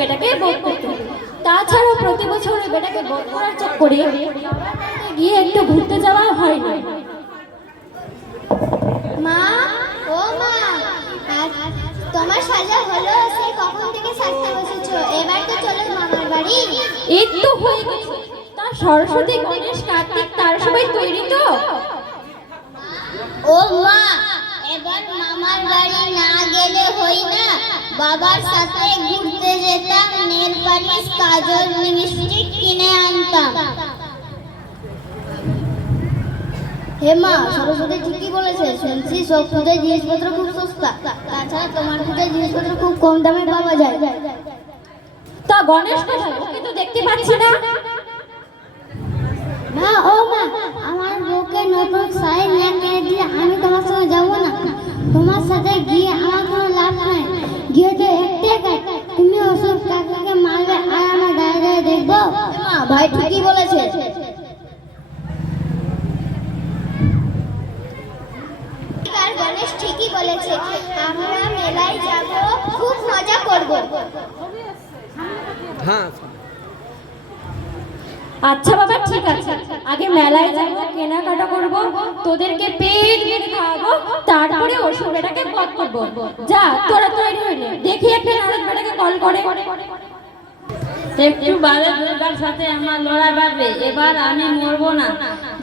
বেটাকে বধ করতে হবে। তাছাড়াও প্রতি বছর ওই বেটাকে বধ করার চক্করে গিয়ে একটু ঘুরতে যাওয়া হয় না। মা, ও মা, তোমার সাজা হলো? সেই কখন থেকে সাজতে বসেছো? এবার তো চলো মামার বাড়ি। এই তো হয়ে গেছে। তার সরস্বতী, গণেশ, কার্তিক তার সবাই তৈরি তো? ও মা, এবার মামার বাড়ি না গেলে হই না? বাবার সাথে ঘুরতে যেতাম, নেল পালিশ, কাজল, লিপস্টিক কিনে আনতাম। হে মা, সরস্বতী ঠিকই বলেছে। শুনছি সব পূজার জিনিসপত্র খুব সস্তা, তাছাড়া তোমার পূজার জিনিসপত্র খুব কম দামে পাওয়া যায়। তা গণেশ কোথায়? ওকে তো দেখতে পাচ্ছি না। মা, ও মা, আমার বউকে নতুন শাড়ি নিয়ে কিনে দিলে আমি তোমার সঙ্গে যাবো না। তোমার সাথে গিয়ে আমার কোনো লাভ নাই। গিয়ে তো একটাই কাজ, তুমি ওসব কাকাকে মারবে আর আমার গায়ে গায়ে দেখবো। মা, ভাই ঠিকই বলেছে। আর গণেশ ঠিকই বলেছে, আমরা মেলায় যাব, খুব মজা করব। হ্যাঁ, আচ্ছা বাবা, ঠিক আছে। আগে মেলায় যাবো, কেনাকাটা করবো, তোদেরকে পেট ভরে খাওয়াবো, তারপরে অসুর বেটাকে বধ করবো। যা, তোরা তৈরি হইলে দেখি একটা নারদ বেটাকে কল করে। একটু বাদে দুর্গার সাথে আমার লড়াই বাড়বে। এবার আমি মরবো না।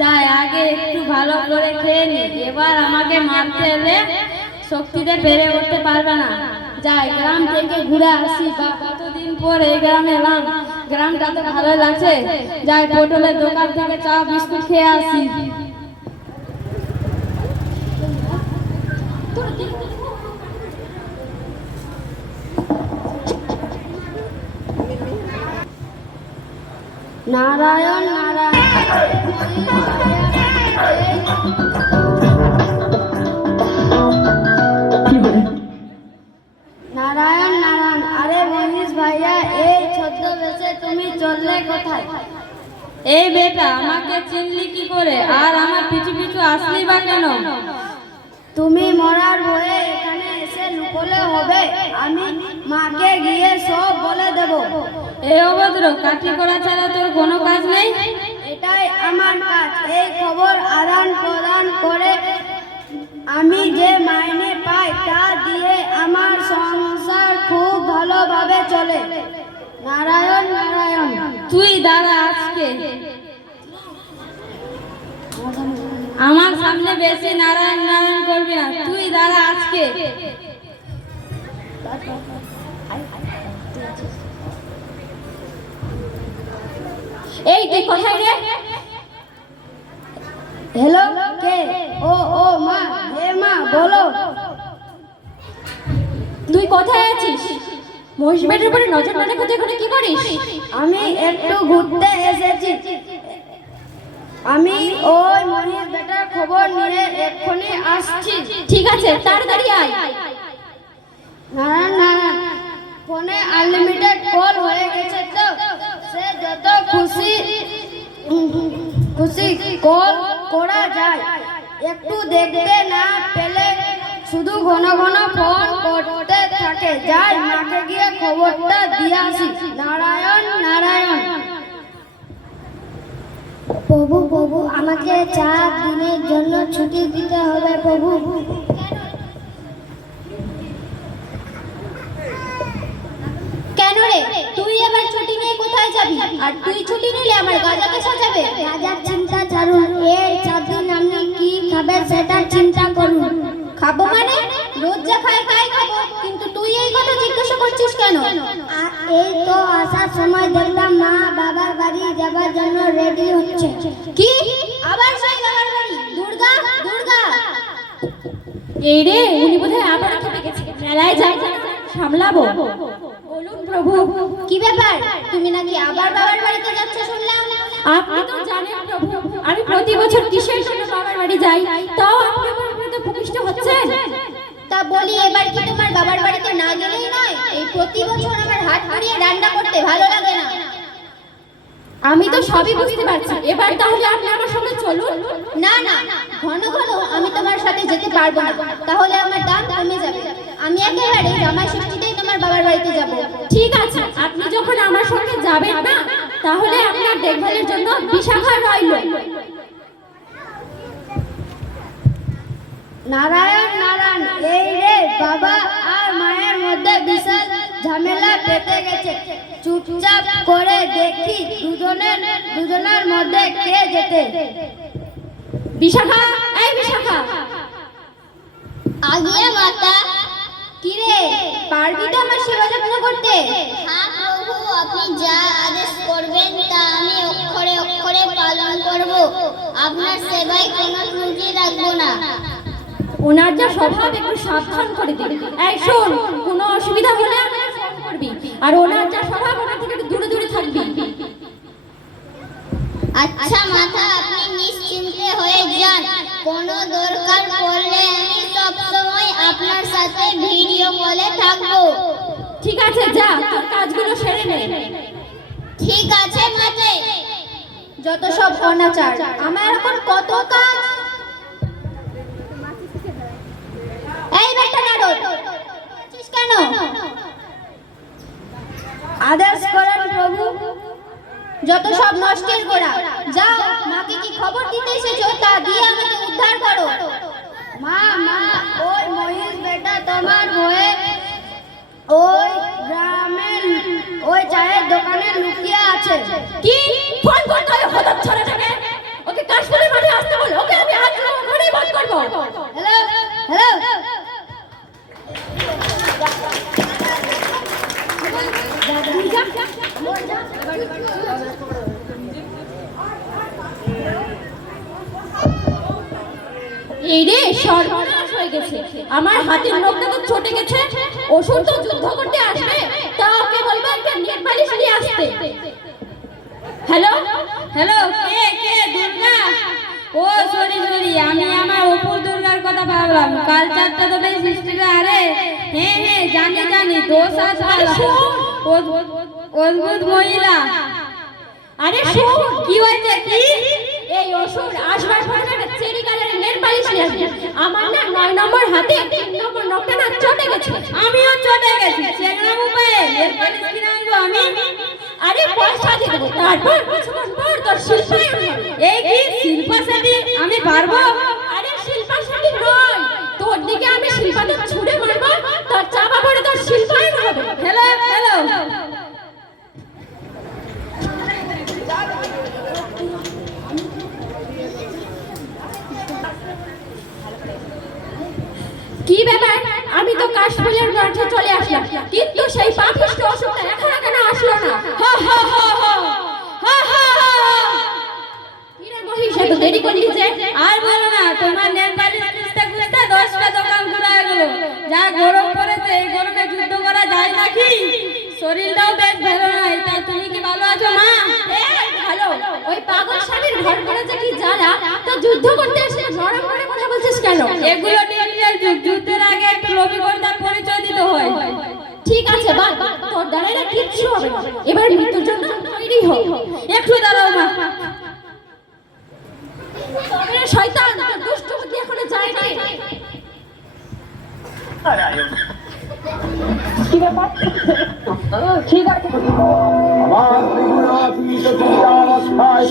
যাই, আগে একটু ভালো করে খেয়ে নি। এবার আমাকে মারতে এলে শক্তিতে পেরে উঠতে পারবে না। যাই, গ্রাম থেকে ঘুরে আসি। বা কতদিন পর এই গ্রামে এলাম, গ্রামটা তো ভালো লাগছে। যাই, পটলের দোকান থেকে চা বিস্কুট খেয়ে আসি। নারায়ণ নারায়ণ। নারায়ণ নারায়ণ। আরে মনীষ ভাইয়া, এই ছদ্মবেশে তুমি চললে কোথায়? এই বেটা, আমাকে চিনলি কি করে? আর আমার পিছু পিছু আসলি বা কেন? তুমি মরার ভয়ে এখানে এসে লুকোলে হবে? আমি মাকে গিয়ে সব বলে দেব। এই অভদ্র, কাঠি করা ছাড়া তোর কোনো কাজ নেই? এটাই আমার কাজ। এই খবর আদান প্রদান করে আমি যে মাইনে পাই তা দিয়ে আমার সংসার খুব ভালোভাবে চলে। নারায়ণ নারায়ণ। তুই দাঁড়া আজকে। আমার সামনে বেশি নারায়ণ নারায়ণ করবি না। তুই দাঁড়া আজকে। এই তুই কোথায় রে? হ্যালো, কে? ও ও মা, হে মা, বলো। তুই কোথায় আছিস? মহিষ বেটার উপরে নজর না রেখে তুই এখানে কি করিস? আমি একটু ঘুরতে এসেছি। আমি ওই মহিষ বেটার খবর নিয়ে এক্ষুনি আসছি। ঠিক আছে, তাড়াতাড়ি আয়। নারায়ণ নারায়ণ। ফোনে আনলিমিটেড কল হয়ে গেছে তো সে যত খুশি খুশি কল করা যায়। একটু দেখতে না পেলে শুধু ঘন ঘন ফোন করতে থাকে। যাই, মাকে গিয়ে খবরটা দিয়ে আসি। নারায়ণ নারায়ণ। প্রভু প্রভু, আমাকে 4 দিনের জন্য ছুটি দিতে হবে প্রভু। কেন রে, তুই এবার ছুটি নিয়ে কোথায় যাবি? আর তুই ছুটি নিলে আমার গাজাকে সাজাবে? রাজার চিন্তা ছাড়ুন, এই 4 দিন আপনি কি খাবেন সেটা চিন্তা করুন। খাবো মানে? রোজ যা খাই তাই খাবো, কিন্তু তুই এই কথা জিজ্ঞাসা করছিস কেন? এই তো আসার সময় দেখলাম মা বাবার বাড়ি যাবার জন্য রেডি হচ্ছে। কি? আবার সেই বাবার বাড়ি? দুর্গা দুর্গা। এই রে, উনি বোধহয় আবার খেপে গেছে। মেলায় যাই, সামলাবো। বলুন প্রভু, কি ব্যাপার? তুমি নাকি আবার বাবার বাড়িতে যাচ্ছ শুনলাম। আপনি তো জানেন প্রভু, আমি প্রতি বছর কিসের জন্য বাবার বাড়ি যাই, তাও আপনি আমার উপরে তো ভূমিষ্ঠ হচ্ছেন। তা বলি, এবার কি তোমার বাবার বাড়িতে না গেলেই নয়? এই প্রতি বছর আমার হাত পুড়িয়ে রান্না করতে ভালো লাগে না। আমি তো সবই বুঝতে পারছি। এবার তাহলে আপনি আমার সঙ্গে চলুন। না না, ঘন ঘন আমি তোমার সাথে যেতে পারবো না, তাহলে আমার দাম কমে যাবে। আমি একেবারে জামাই ষষ্ঠীতেই তোমার বাবার বাড়িতে যাব। ঠিক আছে, যাবেন না, তাহলে আপনার দেখভালের জন্য বিশাখা রইল। নারায়ণ নারায়ণ, এই রে বাবা আর মায়ের মধ্যে বিশাল ঝামেলা পেতে গেছে। চুপচাপ করে দেখি দুজনের মধ্যে কে যেতে। বিশাখা, এই বিশাখা, আগিয়া মাতা। কি রে, পারবি তো আমার সেবা যত্ন করতে? হ্যাঁ প্রভু, আপনি যা আদেশ করবেন তা আমি অক্ষরে অক্ষরে পালন করব। আপনার সেবায় কোনো ত্রুটি রাখবো না। ওনার যা স্বভাব একটু সাবধান করে দিবি। এই শোন, কোনো অসুবিধা হলে আমাকে ফোন করবি, আর ওনার যা স্বভাব ওনার থেকে একটু দূরে দূরে থাকবি। আচ্ছা মাতা, আপনি নিশ্চিন্তে হয়ে যান। কোনো দরকার পড়লে আমি সব সময় আপনার সাথে ভিডিও কলে থাকবো। ঠিক আছে, যা তোর কাজগুলো সেরে নে। ঠিক আছে মাতে। যত সব অনাচার, আমার এখন কত কাজ। এই বেটা নারদ, করছিস কেন? আদেশ করেন প্রভু। যত সব নষ্টের গোড়া, যাও মাকে কি খবর দিতে এসেছো তা দিয়ে আমাকে উদ্ধার করো। মা মা, ওই মহেশ বেটা তোমার ভয়ে ওই গ্রামের ওই চায়ের দোকানে লুকিয়ে আছে। কি ফোন করতে হবে হতচ্ছাড়াটাকে? ওকে কাশফুলের মাঠে আসতে বল, ওকে আমি আজ ওখানেই বন্ধ করব। হ্যালো হ্যালো, এই রে, সর্বনাশ হয়ে গেছে। আমার হাতের নখটা তো চটে গেছে। অসুর তো যুদ্ধ করতে আসবে, তা ওকে বলবো একটা নেট বালিশ নিয়ে আসতে। হ্যালো হ্যালো, কে কে? দুর্গা? ও সরি সরি, আমি আমার অপুর দুর্গার কথা ভাবলাম। কালচারটা তো বেশ সৃষ্টিটা। আরে হ্যাঁ হ্যাঁ, জানি জানি, দোষ আসবালা, অদ্ভুত মহিলা। আরে শোন, কি হয়েছে? কি? এই অসুর আসবার পরে একটা চেরি কালারের নেট বালিশ নিয়ে আসবে। আমার না 9 নম্বর হাতে 3 নম্বর নখটা না চটে গেছে। আমিও চটে গেছি। চেংড়া মুপায়ে এরপরে কি আনবো আমি? আরে পয়সা দিয়ে দেবো, তারপর কিছুক্ষণ পর তোর শিল্পায়ন হবে। এই কি শিল্পা সেটি? আমি পারবো? আরে শিল্পা সেটি নয়, তোর দিকে আমি শিল্পাটা ছুঁড়ে মারবো, তোর চাপা পড়ে তোর শিল্পায়ন হবে। হ্যালো হ্যালো, কি ব্যাপার? আমি তো কাশফুলের মাঠে চলে আসলাম, কিন্তু সেই পাপিষ্ঠ অসুরটা এখনো কেন আসলো না? হা হা হা হা হা হা হা। কি রে মহিষ, এত দেরি করলি যে? আর বলো না, তোমার নেট বালিশ খুঁজতে খুঁজতে 10টা দোকান ঘুরে গেল। যা গরম পড়েছে, এই গরমে যুদ্ধ করা যায় নাকি? শরীরটাও বেশ ভালো নয়। তা তুমি কি ভালো আছো মা? ভালো। ওই পাগল স্বামীর ঘর করে যে কি জ্বালা, তো যুদ্ধ করতে এসে নরম করে কথা বলছিস কেন? এগুলো ডিজিটাল যুগ, যুদ্ধের আগে একটু লবিকর্তার পরিচয় দিতে হয়। ঠিক আছে বাদ, তোর দ্বারা এটা কিচ্ছু হবে না। এবার মৃত্যুর জন্য তৈরি হ। একটু দাঁড়াও মা। তবে রে শয়তান, তোর দুষ্ট বুদ্ধি এখনো যায় নাই। কি ব্যাপার? ঠিক আছে। আমার ত্রিগুণাতীত চিন্তাবস্থায়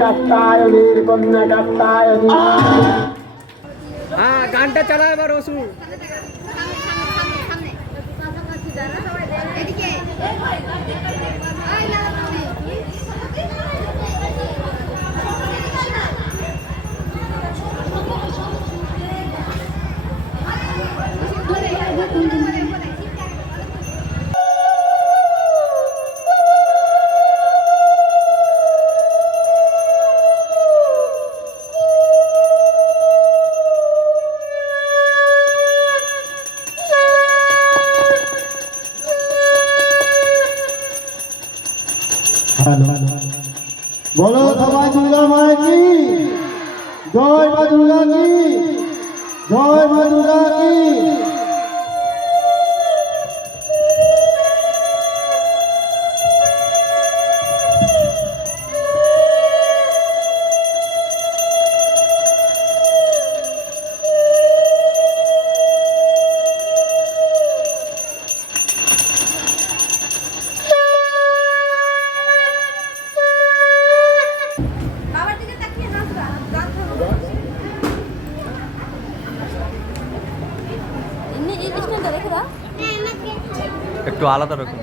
কাত্তায়নের কন্যা কাত্তায়নী। হ্যাঁ, গানটা চালা এবার রসু। बोलो सबाई दुर्गा माँ की जय, माँ दुर्गा की जय, माँ दुर्गा की। আলাদা রকম।